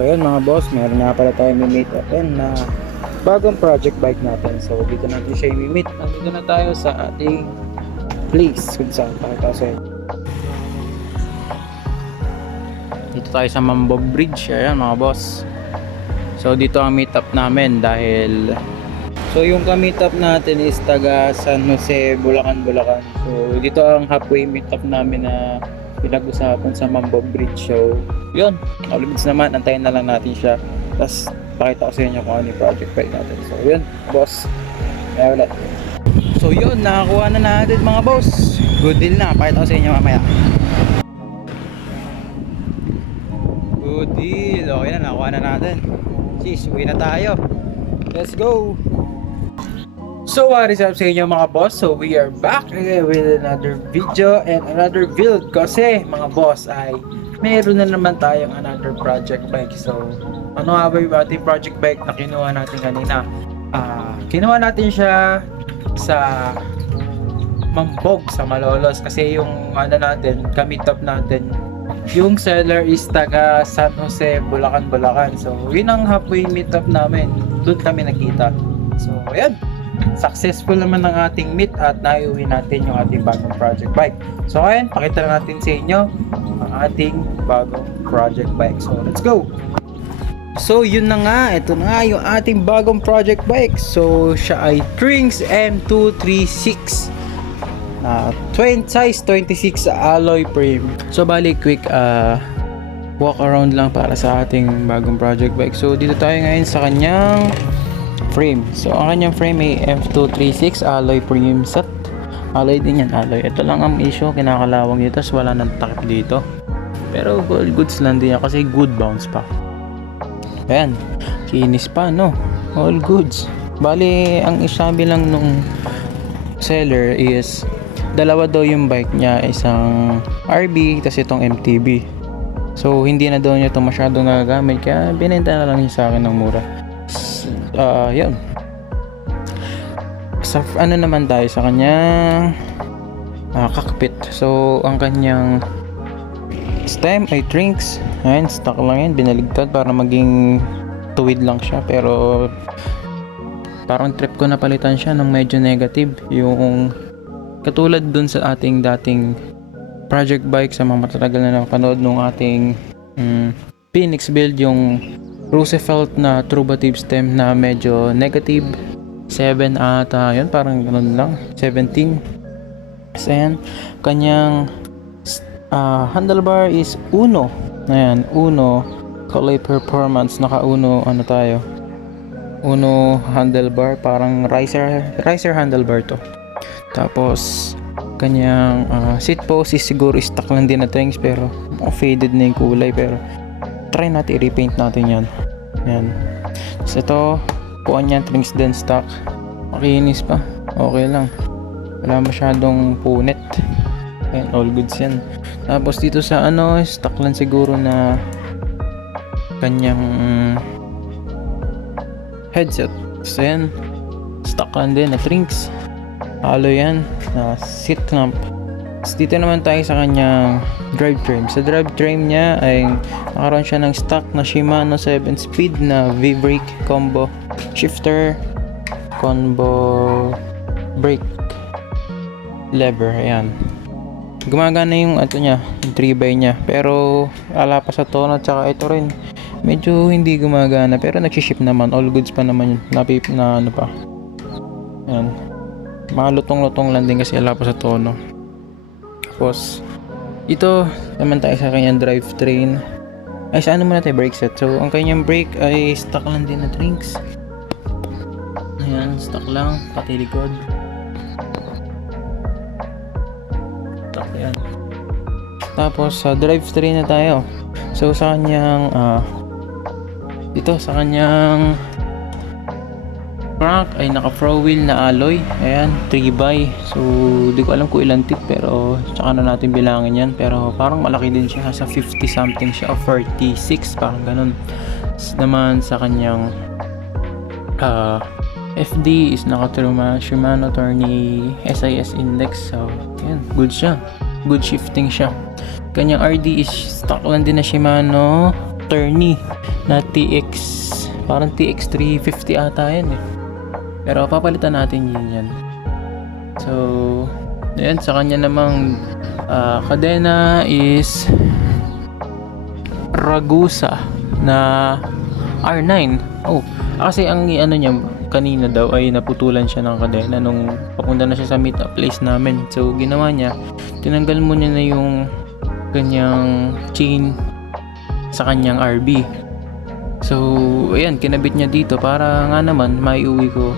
So yun mga boss, meron nga pala tayo may-meet up na bagong project bike natin. So dito natin siya i-meet. Nandito na tayo sa ating place kung saan pakita sa inyo. Dito tayo sa Mambo Bridge. Ayan mga boss. So dito ang meet up namin dahil yung ka-meet up natin is taga San Jose, Bulacan. So dito ang halfway meet up namin na pinag-usapan sa Mambo Bridge. So yun, all goods naman, antayin na lang natin siya. Tapos pakita ko sa inyo kung ano yung project bike natin. So yun boss, kaya ulit. So yun, nakakuha na natin mga boss. Good deal na, pakita ko sa inyo mamaya. Good deal, okay na, nakakuha na natin. Jeez, uwi na tayo. Let's go. So what is up sa inyo mga boss? So we are back again with another video and another build. Kasi mga boss ay meron na naman tayong another project bike. So ano nga ba yung ating project bike na kinuha natin kanina? Kinuha natin siya sa Mambog sa Malolos. Kasi yung ano natin, ka-meet up natin, yung seller is taga San Jose, Bulacan. So yun ang halfway meet up namin. Doon kami nakita. So ayan, successful naman ang ating meet at naiuwi natin yung ating bagong project bike. So ayan, pakita na natin sa inyo ang ating bagong project bike. So let's go! So yun na nga, ito na nga yung ating bagong project bike. So siya ay Trinx M236 size 26 alloy frame. So bali quick walk around lang para sa ating bagong project bike. So dito tayo ngayon sa kanyang frame. So ang kanyang frame ay F236 alloy frame set. Alloy din yan, alloy. Ito lang ang issue, kinakalawang dito, so wala nang takip dito. Pero all goods lang din yan kasi good bounce pa. Ayan, kinis pa no. All goods. Bali ang isabi lang nung seller is dalawa daw yung bike niya, isang RB tas itong MTB. So hindi na daw niya ito masyadong nagagamit kaya binenta na lang niya sa akin ng mura. Yun. Sa ano naman tayo sa kanyang cockpit. So ang kanyang stem ay Trinx. Ayan, stock lang yan, binaligtad para maging tuwid lang siya, pero parang trip ko napalitan siya ng medyo negative, yung katulad dun sa ating dating project bike. Sa mga matatagal na napanood nung ating Phoenix build, yung Roosevelt na Trubative stem na medyo negative 7 ata, yun parang ganun lang, 17. So yan, kanyang handlebar is Uno. Ayan, Uno Colay Performance, naka Uno ano tayo, Uno handlebar, parang riser handlebar to. Tapos kanyang seat post is siguro stock lang din na Trinx, pero faded na yung kulay, pero try natin i-repaint natin yan. Ayan. So ito, puan niya Trinx din stock. Makinis pa. Okay lang. Wala masyadong punit. Ayan, all goods yan. Tapos dito sa stock lang siguro na kanyang headset. So yan, stock lang din na Trinx. Alloy yan, na seat clamp. So, dito naman tayo sa kanyang drivetrain. Sa drivetrain niya ay nakaroon siya ng stock na Shimano 7-speed na V-brake combo shifter, combo brake lever. Ayan, gumagana yung niya, yung 3x niya, pero ala pa sa tono. Tsaka ito rin medyo hindi gumagana, pero nagsiship naman, all goods pa naman yun, na ano pa. Ayan, mga lutong-lutong lang din kasi ala pa sa tono. Tapos ito naman tayo sa kanyang drivetrain. Ay, sa muna tayo, brake set. So ang kanyang brake ay stock lang din na Trinx. Ayan, stock lang, pati likod stock yan. Tapos sa drivetrain na tayo. So sa kanyang dito sa kanyang crank ay naka pro wheel na alloy. Ayan, 3x. So di ko alam kung ilang tip, pero tsaka na natin bilangin yan, pero parang malaki din siya, sa 50 something siya o 46, parang ganun. Naman sa kanyang FD is naka Shimano Tourney SIS index. So ayan, good siya, good shifting siya. Kanyang RD is stock lang din na Shimano attorney na TX, parang TX 350 ata yan eh. Pero papalitan natin yun yan. So, ayan, sa kanya namang kadena is Ragusa na R9. Oh, kasi ang ano niya kanina daw ay naputulan siya ng kadena nung papunta na siya sa meet-up place namin. So, ginawa niya, tinanggal mo niya na yung kanyang chain sa kanyang RB. So, ayan, kinabit niya dito para nga naman maiuwi ko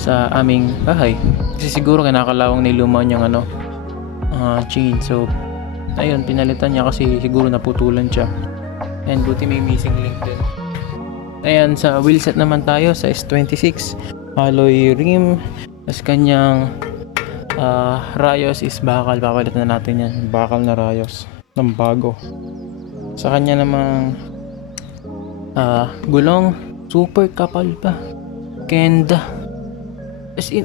sa aming bahay. Kasi siguro kinakalawang niluma niyang chain. So, ayun, pinalitan niya kasi siguro naputulan siya. And buti may missing link din. Ayan, sa wheelset naman tayo sa S26 alloy rim. Tapos kanyang rayos is bakal. Papalitan na natin yan. Bakal na rayos ng bago. Sa kanya namang gulong, super kapal pa. Kenda. As in,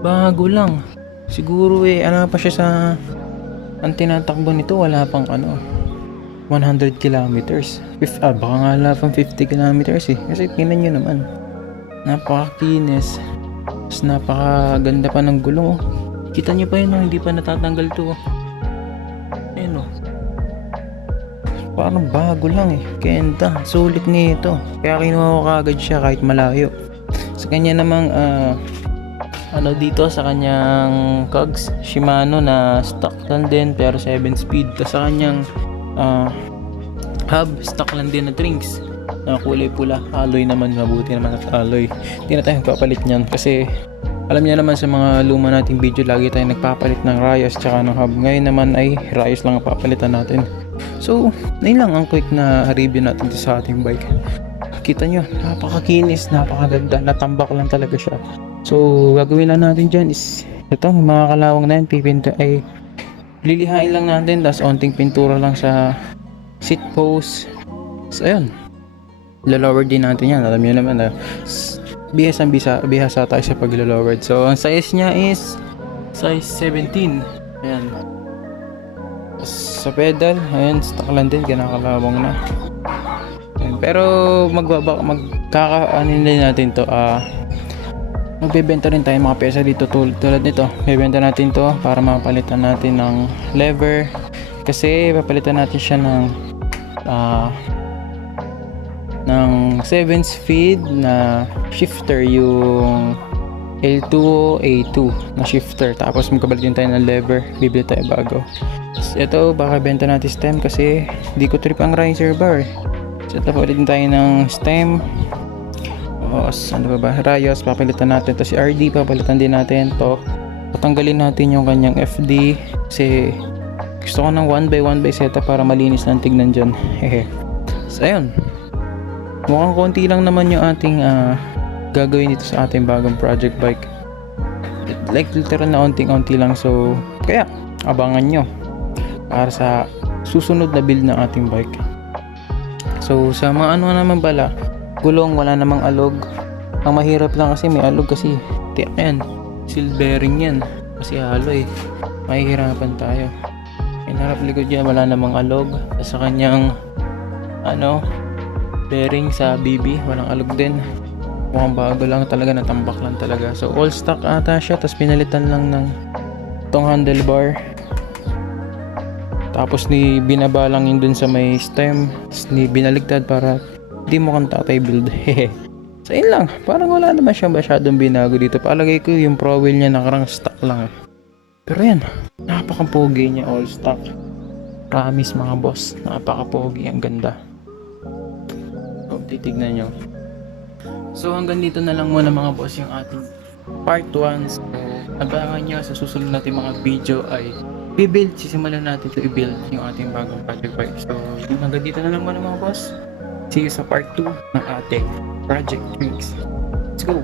bago lang. Siguro ano pa siya sa ang tinatakbo nito, wala pang 100 kilometers. Baka nga wala pang 50 kilometers eh. Kasi tingnan nyo naman. Napakakinis. Tapos napakaganda pa ng gulong. Kita nyo pa yun, hindi pa natatanggal to. Ayun parang bago lang eh. Kenta, sulit nito. Kaya kinuha ko kagad siya kahit malayo. Sa kanya namang dito sa kanyang cogs, Shimano na stock lang din pero 7 speed. Tapos sa kanyang hub, stock lang din na drinks na kulay pula. Alloy naman, mabuti naman at alloy. Hindi na tayo nagpapalit niyan kasi alam niya naman sa mga luma nating video, lagi tayong nagpapalit ng rayos tsaka ng hub. Ngayon naman ay rayos lang ang papalitan natin. So, yun lang ang quick na review natin sa ating bike. Kita nyo, napakakinis, napakaganda, natambak lang talaga siya. So, gagawin lang natin dyan is ito, mga kalawang na yan, lilihain lang natin, tas onting pintura lang sa seat post. So, ayun, lalower din natin yan. Alam nyo naman na bihasa tayo sa pag-lowered. So, ang size niya is size 17. Ayan. Sa pedal, ayan, stock lang din, kinakalawang na. Ayan. Pero magkakaanin din natin to. Magbebenta rin tayo mga pyesa dito tulad nito. Bebenta natin to para mapalitan natin ng lever. Kasi papalitan natin siya ng 7 speed na shifter, yung L2 A2 na shifter. Tapos magkabalit din tayo ng lever, bibili tayo bago. So, ito baka benta natin stem kasi di ko trip ang riser bar. So ito ulit din tayo ng stem. Ano ba? Rayos, papalitan natin to. Si RD, papalitan din natin to. Patanggalin natin yung kanyang FD kasi gusto ko ng 1x1 setup para malinis lang tignan dyan. So ayun, mukhang konti lang naman yung ating gagawin dito sa ating bagong project bike. Like literal na onting-onti lang. So kaya abangan nyo para sa susunod na build ng ating bike. So sa mga naman bala, gulong wala namang alog. Ang mahirap lang kasi may alog kasi tiyak yan, seal bearing yan kasi alloy. Mahihirapan tayo. Inarap likod yan, wala namang alog. Sa kanyang bearing sa BB, walang alog din. Mukhang bago lang talaga, natambak lang talaga. So all stock ata siya, tapos pinalitan lang ng tong handlebar. Tapos binaba lang yun dun sa may stem, tapos binaligtad para di mo kang tatay build. So yun lang, parang wala naman siya masyadong binago dito. Palagay ko yung pro wheel niya nakarang stock lang. Pero yan, napaka-pogi niya, all stock. Promise mga boss, napaka-pogi, ang ganda. So titignan nyo. So hanggang dito na lang muna mga boss yung ating part 1. So abangan nyo sa susunod natin mga video ay sisimulan natin to i-build yung ating bagong project bike. So hanggang dito na lang muna mga boss. See you sa part 2 ng ating Project Drinks. Let's go!